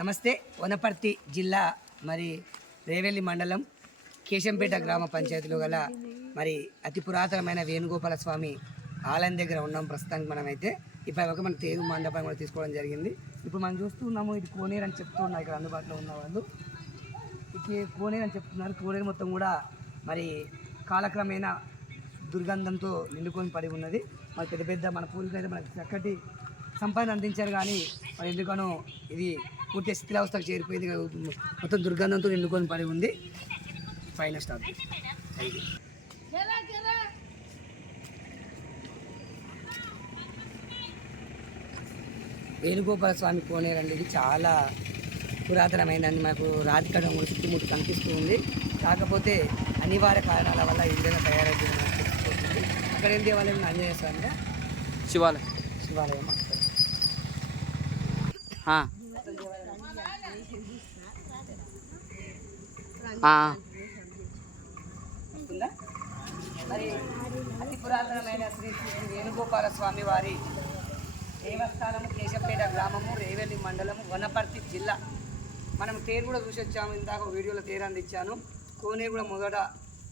నమస్తే. వనపర్తి జిల్లా మరి రేవెల్లి మండలం కేశంపేట గ్రామ పంచాయతీలో గల మరి అతి పురాతనమైన వేణుగోపాల స్వామి ఆలయం దగ్గర ఉన్నాం ప్రస్తుతానికి మనమైతే. ఇప్పటి ఒక మన తేరు మండపం కూడా తీసుకోవడం జరిగింది. ఇప్పుడు మనం చూస్తున్నాము ఇది కోనేరు అని చెప్తున్నారు ఇక్కడ అందుబాటులో ఉన్న వాళ్ళు. ఇది కోనేరు అని చెప్తున్నారు. కోనేరు మొత్తం కూడా మరి కాలక్రమేణా దుర్గంధంతో నిండుకొని పడి ఉన్నది. మరి పెద్ద పెద్ద మన పూర్వీకులు అయితే మనకి చక్కటి సంపాదన అందించారు కానీ మరి ఎందుకనో ఇది పూర్తి స్థితిలావస్థకు చేరిపోయింది మొత్తం దుర్గంధంతో నిండుకొని పడి ఉంది. ఫైనల్ స్టాప్ వేణుగోపాల స్వామి కోనేరు అనేది చాలా పురాతనమైనది. మనకు రాతి కడం చుట్టుముట్టు కనిపిస్తూ ఉంది. కాకపోతే అనివార్య కారణాల వల్ల ఈ విధంగా తెలిసిపోతుంది. అక్కడ ఏం దేవాలయం? ఆంజనేయ స్వామి శివాలయం. శివాలయం ఆ. ఆ. వస్తుందా మరి అతి పురాతనమైన శ్రీ శ్రీ వేణుగోపాల స్వామి వారి దేవస్థానము కేశంపేట గ్రామము రేవెల్లి మండలము వనపర్తి జిల్లా. మనం తేరు కూడా చూసి వచ్చాము ఇందాక వీడియోలో తేరు అందించాను. కోనే కూడా మొదట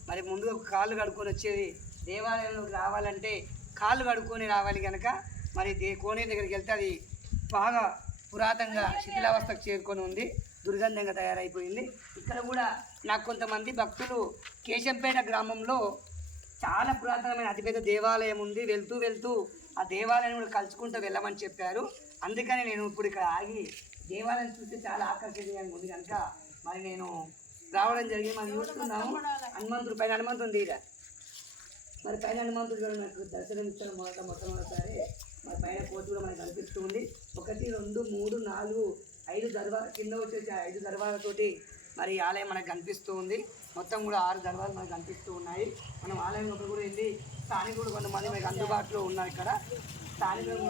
మరి ముందుగా కాళ్ళు కడుక్కొని వచ్చేది దేవాలయంలోకి రావాలంటే కాళ్ళు కడుక్కొని రావాలి కనుక మరి దే కోనే దగ్గరికి వెళ్తే అది బాగా పురాతనంగా శిథిలావస్థకు చేరుకొని ఉంది దుర్గంధంగా తయారైపోయింది. ఇక్కడ కూడా నాకు కొంతమంది భక్తులు కేశంపేట గ్రామంలో చాలా పురాతనమైన అతిపెద్ద దేవాలయం ఉంది. వెళ్తూ వెళ్తూ ఆ దేవాలయం కూడా కలుసుకుంటూ వెళ్ళమని చెప్పారు. అందుకని నేను ఇప్పుడు ఇక్కడ ఆగి దేవాలయం చూస్తే చాలా ఆకర్షణీయంగా ఉంది కనుక మరి నేను రావడం జరిగింది. మనం చూస్తున్నాము. హనుమంతుడు పైన హనుమంతుడు తీరా? మరి పైన హనుమంతుడు కూడా నాకు దర్శనం ఇచ్చిన మొదట మొట్టమొదటిసారి మరి పైన కోతి కూడా మనకు కనిపిస్తూ ఉంది. ఒకటి రెండు మూడు నాలుగు ఐదు దర్వాజ కింద వచ్చేసి ఐదు దర్వాలతోటి మరి ఆలయం మనకు కనిపిస్తూ ఉంది. మొత్తం కూడా ఆరు దర్వాలు మనకు కనిపిస్తూ ఉన్నాయి. మనం ఆలయం లోపల కూడా వెళ్ళి స్థానికులు కొంతమంది మనకు అందుబాటులో ఉన్నారు ఇక్కడ. స్థానికులు.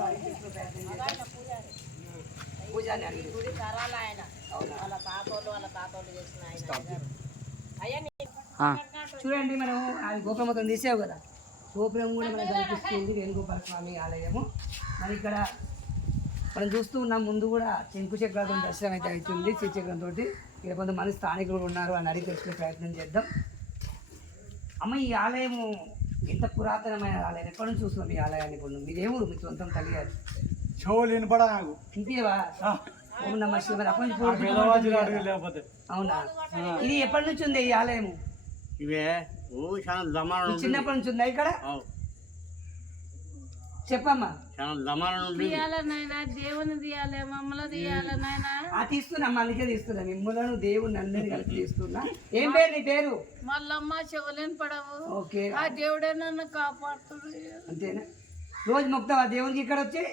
పూజారి. చూడండి మనం ఆ గోపురం మొత్తం తీసావు కదా. గోపురం కూడా మనకు కనిపిస్తుంది వేణుగోపాల స్వామి ఆలయము. మరి ఇక్కడ మనం చూస్తూ ఉన్నాం ముందు కూడా చక్రాలతో దర్శనం అయితే అవుతుంది శ్రీచక్రంతో ఇక్కడ కొంతమంది స్థానికులు ఉన్నారు అని అడిగి తెలుసుకునే ప్రయత్నం చేద్దాం. అమ్మ ఈ ఆలయము ఎంత పురాతనమైన ఆలయం? ఎప్పటి నుంచి చూస్తున్నాం ఈ ఆలయాన్ని ఇప్పుడు మీరు ఏ ఊరు? మీ సొంతం కలిగారు చెవులు వినపడా నాకు. ఇంకేవా? ఓం నమ శివ అప్పటి నుంచి ఆ పిల్లవాజులు పూర్తిగా అడుగు లేకపోతే. అవునా? ఇది ఎప్పటి నుంచి ఉంది ఈ ఆలయము? ఇవే ఓ చాలా చిన్నప్పటి నుంచి ఉందా ఇక్కడ? చెప్పమ్మా. తీయాలనైనా దేవుని తీయాలి? మమ్మల్ని తీయాలి నాయన? ఆ తీస్తున్నా అందుకే తీస్తున్నా. మిమ్మల్ని దేవుని అందరినీ కలిపి తీస్తున్నా. ఏం పేరు నీ పేరు? మళ్ళమ్మ చెవులేని పడవు. ఓకే. ఆ దేవుడే నన్ను కాపాడుతుంది. అంతేనా? రోజు మొక్తావా దేవునికి ఇక్కడ వచ్చి?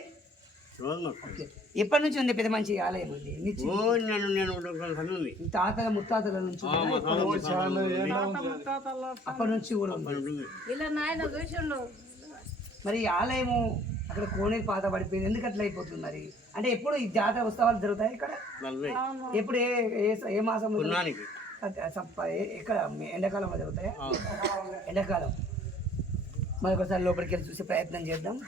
రోజు మొత్తం. ఓకే. ఎప్పటి నుంచి ఉంది పెద్ద మంచి ఆలయం ఉంది? నీ చి- ఓ నేను నేను ఒక సమయం ఉంది. మీ తాతల ముత్తాతల నుంచి? అప్పటి నుంచి కూడా ఉంది. ఇలా నాయన చూసిండు మరి ఆలయము అక్కడ కోనేరు పాత పడిపోయింది. ఎందుకు అట్లా అయిపోతుంది మరి? అంటే ఎప్పుడు ఈ జాతర ఉత్సవాలు జరుగుతాయి ఇక్కడ? ఎప్పుడు ఏ ఏ- ఏ- ఎక్కడ? మీ ఎండాకాలంలో జరుగుతాయా ఎండాకాలం. మరి ఒకసారి లోపలికి వెళ్ళి చూసే ప్రయత్నం చేద్దాం.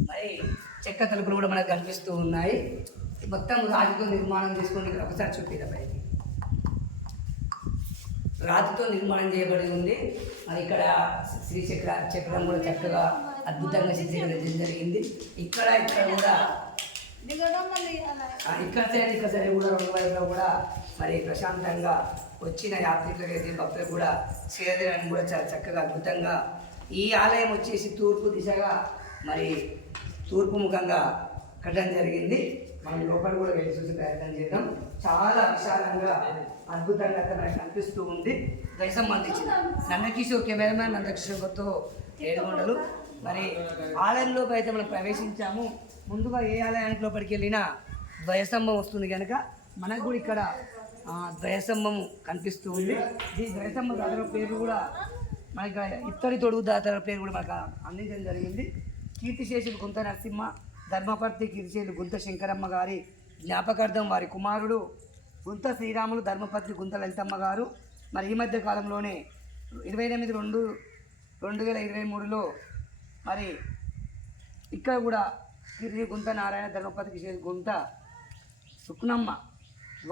మరి చెక్క తలుపులు కూడా మనకు కనిపిస్తూ ఉన్నాయి. మొత్తం రాతితో నిర్మాణం చేసుకుని ఇక్కడ ఒకసారి చూపిదా బయటికి రాతితో నిర్మాణం చేయబడి ఉంది. మరి ఇక్కడ శ్రీ చక్ర చక్రం కూడా చక్కగా అద్భుతంగా చిత్రీకరించడం జరిగింది. ఇక్కడ ఇక్కడ కూడా ఇక్కడ సైడ్ ఇక్కడ సైడ్ కూడా రెండు వైపులో కూడా మరి ప్రశాంతంగా వచ్చిన యాత్రికులకైతే భక్తులు కూడా సేదడానికి కూడా చాలా చక్కగా అద్భుతంగా ఈ ఆలయం వచ్చేసి తూర్పు దిశగా మరి తూర్పు ముఖంగా కట్టడం జరిగింది. మనం లోపల కూడా వెళ్ళి చూసే ప్రయత్నం చేద్దాం. చాలా విశాలంగా అద్భుతంగా మనకు కనిపిస్తూ ఉంది. దయ సంబంధించింది నందకిషోర్ కెమెరామ్యాన్ నందకిషోర్తో ఏడుగొండలు. మరి ఆలయంలోకి అయితే మనం ప్రవేశించాము. ముందుగా ఏ ఆలయానికి లోపలికి వెళ్ళినా ద్వయస్తంభం వస్తుంది కనుక మనకు కూడా ఇక్కడ ద్వయస్తంభము కనిపిస్తూ ఉంది. ఈ ద్వయస్తంభ దాతల పేరు కూడా మనకి ఇత్తడి తొడుగు దాతల పేరు కూడా మనకు అందించడం జరిగింది. కీర్తిశేషులు కొంత నరసింహ ధర్మపర్తి కీర్తిశేషులు గుంత శంకరమ్మ గారి జ్ఞాపకార్థం వారి కుమారుడు గుంత శ్రీరాములు ధర్మపత్ని గుంత లలితమ్మ గారు. మరి ఈ మధ్య కాలంలోనే ఇరవై ఎనిమిది రెండు రెండు వేల ఇరవై మూడులో మరి ఇక్కడ కూడా కిర్రి గుంత నారాయణ ధర్మపతికి కిషోర్ గుంత సుక్నమ్మ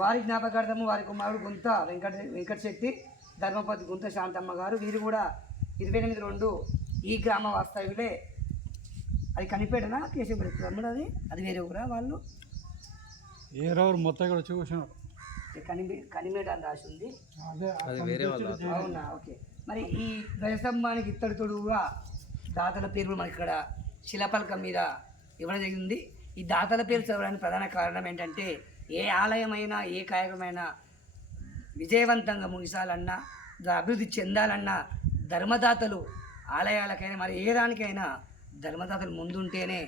వారి జ్ఞాపకార్థము వారి కుమారుడు గుంత వెంకట వెంకట శెట్టి ధర్మపతి గుంత శాంతమ్మ గారు. వీరు కూడా ఇరవై ఎనిమిది రెండు ఈ గ్రామ వాస్తవ్యులే. అది కనిపెట్టనా? కేశవపేట తమ్ముడు అది? అది వేరే ఊరా వాళ్ళు? ఏ రోజు మొత్తం కూడా చూసినారు కనిమే కనిమేట అని రాసి ఉంది. అదే అది వేరే వాళ్ళ అవునా? ఓకే. మరి ఈ ధ్వజస్తంభానికి ఇత్తడి తొడుగుగా దాతల పేరు కూడా మనకి ఇక్కడ శిలపలకం మీద ఇవ్వడం జరిగింది. ఈ దాతల పేరు చదవడానికి ప్రధాన కారణం ఏంటంటే ఏ ఆలయమైనా ఏ కార్యక్రమైనా విజయవంతంగా ముగిసాలన్నా అభివృద్ధి చెందాలన్నా ధర్మదాతలు ఆలయాలకైనా మరి ఏ దానికైనా ధర్మదాతలు ముందుంటేనే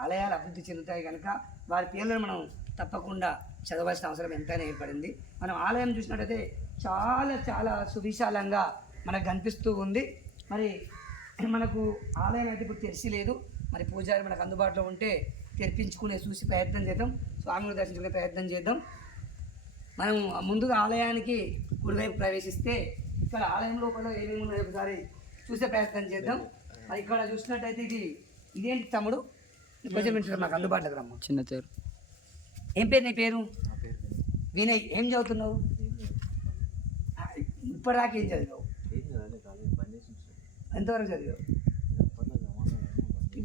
ఆలయాలు అభివృద్ధి చెందుతాయి కనుక వారి పేర్లను మనం తప్పకుండా చదవాల్సిన అవసరం ఎంతైనా ఏర్పడింది. మనం ఆలయం చూసినట్టయితే చాలా చాలా సువిశాలంగా మనకు కనిపిస్తూ ఉంది. మరి మనకు ఆలయం అయితే ఇప్పుడు తెరిచి లేదు. మరి పూజారి మనకు అందుబాటులో ఉంటే తెరిపించుకునే చూసి ప్రయత్నం చేద్దాం. స్వామిని దర్శించుకునే ప్రయత్నం చేద్దాం. మనం ముందుగా ఆలయానికి కుడివైపు ప్రవేశిస్తే ఇక్కడ ఆలయం లోపల ఏమేమి ఉన్నాయో ఒకసారి చూసే ప్రయత్నం చేద్దాం. ఇక్కడ చూసినట్టయితే ఇది ఇదేంటి తమ్ముడు? కొంచెం వింటారు మాకు అందుబాటులోకి రమ్మ. చిన్న తేరు. ఏం పేరు నీ పేరు? వినయ్. ఏం చదువుతున్నావు? ఇప్పటిదాకా ఏం చదివావు? ఎంతవరకు చదివావు?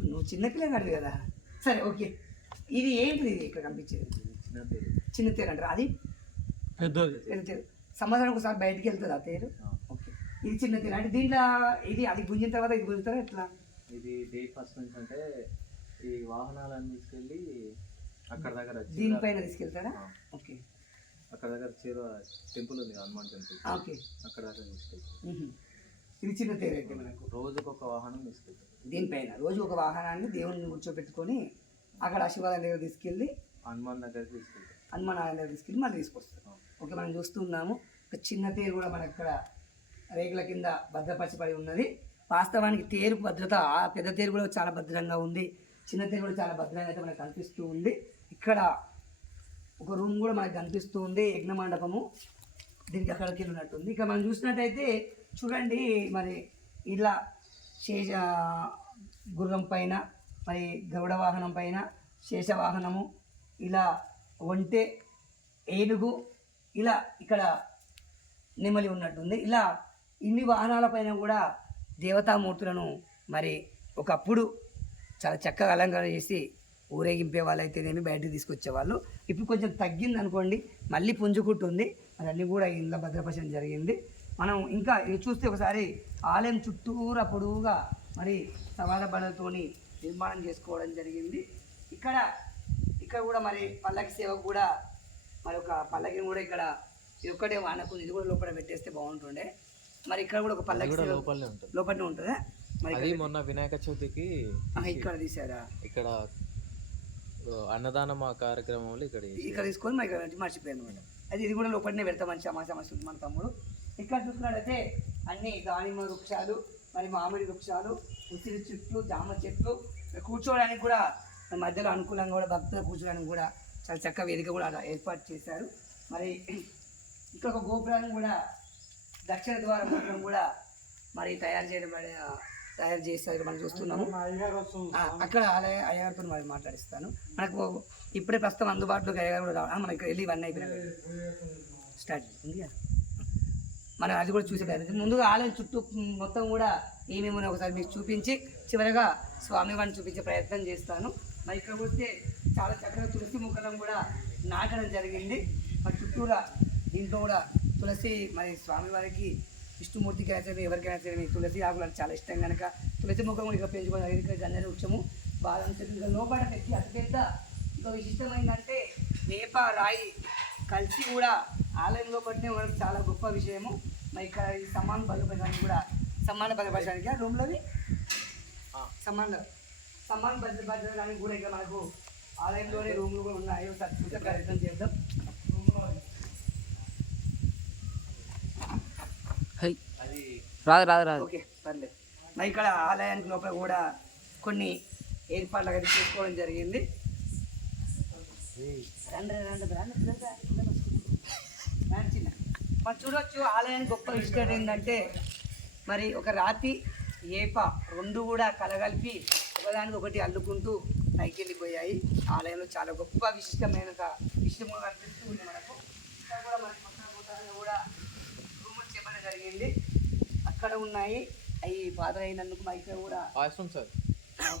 నువ్వు చిన్నపిల్లగా అడిగి కదా సరే ఓకే. ఇది ఏంటిది ఇది ఇక్కడ కనిపించేది? చిన్న తేరు. అంటారు? అది? పెద్దది. పెద్ద తేరు. సంవత్సరానికి ఒకసారి బయటికి వెళ్తుంది ఆ తేరు? ఇది చిన్న తేరు? అంటే దీంట్లో ఇది అది గుంజిన తర్వాత ఇది గుంజుతారా ఎట్లా? ఇది డే ఫస్ట్ నుంచి అంటే ఈ వాహనాలను తీసుకెళ్ళి అక్కడ దగ్గర దీనిపైన తీసుకెళ్తారా? ఓకే. అక్కడ దగ్గర చీర టెంపుల్ ఉంది హనుమాన్ టెంపుల్ ఓకే. అక్కడ దగ్గర తీసుకెళ్తాం. ఇది చిన్న తేరు అయితే మనకు? రోజుకు ఒక వాహనం తీసుకెళ్తాం. దీనిపైన రోజు ఒక వాహనాన్ని దేవుని కూర్చోబెట్టుకొని అక్కడ శివాలయం దగ్గర తీసుకెళ్ళి హనుమాన్ దగ్గరికి తీసుకెళ్తాం. హనుమాన్ దగ్గర తీసుకెళ్ళి మళ్ళీ తీసుకొస్తాం. ఓకే మనం చూస్తున్నాము ఒక చిన్న తేరు కూడా మనకి ఇక్కడ రేకుల కింద భద్రపరచబడి ఉన్నది. వాస్తవానికి తేరు భద్రత పెద్ద తేరు కూడా చాలా భద్రంగా ఉంది. చిన్న తేరు కూడా చాలా భద్రంగా అయితే మనకు కనిపిస్తూ ఉంది. ఇక్కడ ఒక రూమ్ కూడా మనకు కనిపిస్తూ ఉంది యజ్ఞ మండపము. దీనికి అక్కడికి ఉన్నట్టుంది. ఇక మనం చూసినట్టయితే చూడండి మరి ఇలా శేష గుర్రం పైన మరి గౌడ వాహనం పైన శేషవాహనము ఇలా ఒంటె ఏనుగు ఇలా ఇక్కడ నెమలి ఉన్నట్టుంది. ఇలా ఇన్ని వాహనాలపైన కూడా దేవతామూర్తులను మరి ఒకప్పుడు చాలా చక్కగా అలంకరణ చేసి ఊరేగింపే వాళ్ళైతేనేమి బయటకు తీసుకొచ్చేవాళ్ళు. ఇప్పుడు కొంచెం తగ్గింది అనుకోండి మళ్ళీ పుంజుకుంటుంది. మరి అన్నీ కూడా ఇంట్లో భద్రపరచడం జరిగింది. మనం ఇంకా ఇది చూస్తే ఒకసారి ఆలయం చుట్టూరా పొడవుగా మరి సవాల బండలతోని నిర్మాణం చేసుకోవడం జరిగింది. ఇక్కడ ఇక్కడ కూడా మరి పల్లకి సేవకు కూడా మరి ఒక పల్లకిని కూడా ఇక్కడ ఇది ఒక్కటే వానకు ఇది కూడా లోపల పెట్టేస్తే బాగుంటుండే. మరి ఇక్కడ కూడా ఒక పల్లకి సేవ లోపలనే ఉంటుంది. లోపలనే ఉంటుందా? మరి అది మొన్న వినాయక చవితికి ఇక్కడ తీసారా ఇక్కడ అన్నదానం ఆ కార్యక్రమంలో ఇక్కడ. ఇక్కడ తీసుకొని మరి ఇక్కడ మర్చిపోయాను అనమాట అది ఇది కూడా లోపలనే పెడతాం మంచి సమస్య సమస్య మన తమ్ముడు. ఇక్కడ చూసుకున్నట్టయితే అన్ని దానిమ్మ వృక్షాలు మరి మామిడి వృక్షాలు ఉసిరి చెట్లు జామ చెట్లు కూర్చోవడానికి కూడా మధ్యలో అనుకూలంగా కూడా భక్తులు కూర్చోడానికి కూడా చాలా చక్కగా వేదిక కూడా అలా ఏర్పాటు చేశారు. మరి ఇక్కడ ఒక గోపురాన్ని కూడా దక్షిణ ద్వారం గోపురం కూడా మరి తయారు చేయడం తయారు చేస్తారు మనం చూస్తున్నాము. అక్కడ ఆలయ అయ్యగారితో మరి మాట్లాడిస్తాను. మనకు ఇప్పుడే ప్రస్తుతం అందుబాటులోకి అయ్యగారు కూడా రావాలి. మనం ఇక్కడ వెళ్ళి ఇవన్నీ అయిపోయినా స్టార్ట్ ఉంది మనం అది కూడా చూసే ప్రయత్నం ముందుగా ఆలయం చుట్టూ మొత్తం కూడా ఏమేమి ఒకసారి మీకు చూపించి చివరగా స్వామివారిని చూపించే ప్రయత్నం చేస్తాను. మరి ఇక్కడ వస్తే చాలా చక్కగా తులసి మొక్కలను కూడా నాటడం జరిగింది. మరి చుట్టూరా దీంట్లో కూడా తులసి మరి స్వామివారికి విష్ణుమూర్తికి అయినా సరే ఎవరికైనా సరే తులసి ఆకులు చాలా ఇష్టం కనుక తులసి మొక్క కూడా ఇక్కడ పెంచుకోవడం జరిగింది ఇక్కడ గంధ వృక్షము ఇంకా లోపల పెట్టి అతిపెద్ద ఇంకా విశిష్టమైందంటే వేప రాయి కలిసి కూడా ఆలయంలో పట్టిన ఉండడం చాలా గొప్ప విషయము. మరి ఇక్కడ ఈ సమాన భద్రపరచడానికి కూడా సమాన భద్రపరచడానికి రూమ్లోవి సమాన సమాన భద్రపరచడానికి కూడా ఇక్కడ మనకు ఆలయంలోనే రూమ్లు కూడా ఉన్నాయి. ఒకసారి చూసే ప్రయత్నం చేద్దాం రూమ్లో హై రాదు రాదు రాదు. ఓకే పర్లేదు. మరి ఇక్కడ ఆలయానికి లోపల కూడా కొన్ని ఏర్పాట్లు అయితే చేసుకోవడం జరిగింది. రండి చిన్న. మరి చూడొచ్చు ఆలయానికి గొప్ప విషయం ఏంటంటే మరి ఒక రాతి ఏప రెండు కూడా కలగలిపి ఒకదానికి ఒకటి అల్లుకుంటూ పైకి వెళ్ళిపోయాయి ఆలయంలో చాలా గొప్ప విశిష్టమైన విషయం కనిపిస్తూ ఉంది మనకు. ఇక్కడ కూడా మనకి కూడా రూములు చెప్పడం జరిగింది. ఉన్నాయి. అవి పాత అయినందుకు మా ఇక్కడ కూడా వాష్రూమ్ సార్.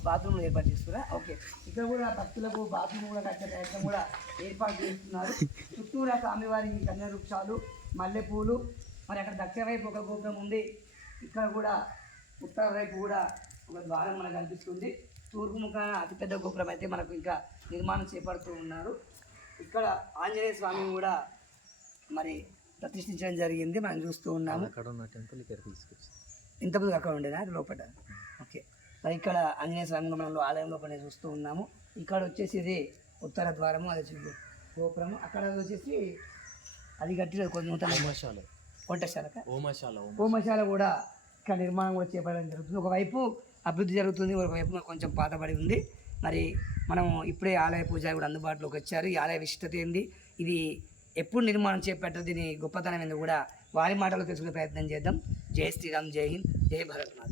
బాత్రూమ్లు ఏర్పాటు చేస్తున్నా ఓకే. ఇక్కడ కూడా భక్తులకు బాత్రూమ్ కూడా కట్టే ప్రయత్నం కూడా ఏర్పాటు చేస్తున్నారు. చుట్టూరా స్వామివారి కన్య వృక్షాలు మల్లెపూలు. మరి అక్కడ దక్షిణ వైపు ఒక గోపురం ఉంది. ఇక్కడ కూడా ఉత్తర వైపు కూడా ఒక ద్వారం మనకు కనిపిస్తుంది. తూర్పు ముఖాన అతిపెద్ద గోపురం అయితే మనకు ఇంకా నిర్మాణం చేపడుతూ ఉన్నారు. ఇక్కడ ఆంజనేయ స్వామి కూడా మరి ప్రతిష్ఠించడం జరిగింది. మనం చూస్తూ ఉన్నాము. అక్కడ ఉన్న టెంపుల్ ఇక్కడ తీసుకొచ్చి. ఇంతకుముందు అక్కడ ఉండేదా అది లోపల. ఓకే. మరి ఇక్కడ ఆంజనేయ స్వామి మనం ఆలయం లోపల చూస్తూ ఉన్నాము. ఇక్కడ వచ్చేసి ఇది ఉత్తర ద్వారము అది వచ్చి గోపురము. అక్కడ వచ్చేసి అది కట్టిన కొంచెం నూతన హోమశాల. వంటశాలక? హోమశాల హోమ హోమశాల కూడా ఇక్కడ నిర్మాణం కూడా చేపట్టడం జరుగుతుంది. ఒకవైపు అభివృద్ధి జరుగుతుంది ఒకవైపు కొంచెం పాతబడి ఉంది. మరి మనం ఇప్పుడే ఆలయ పూజారి కూడా అందుబాటులోకి వచ్చారు. ఈ ఆలయ విశిష్టత ఏంది ఇది ఎప్పుడు నిర్మాణం చేపట్టారు దీని గొప్పతనం ఏంది కూడా వారి మాటలు తెలుసుకునే ప్రయత్నం చేద్దాం. జై శ్రీరామ్ జై హింద్ జై భరత్నాథ్ మాత.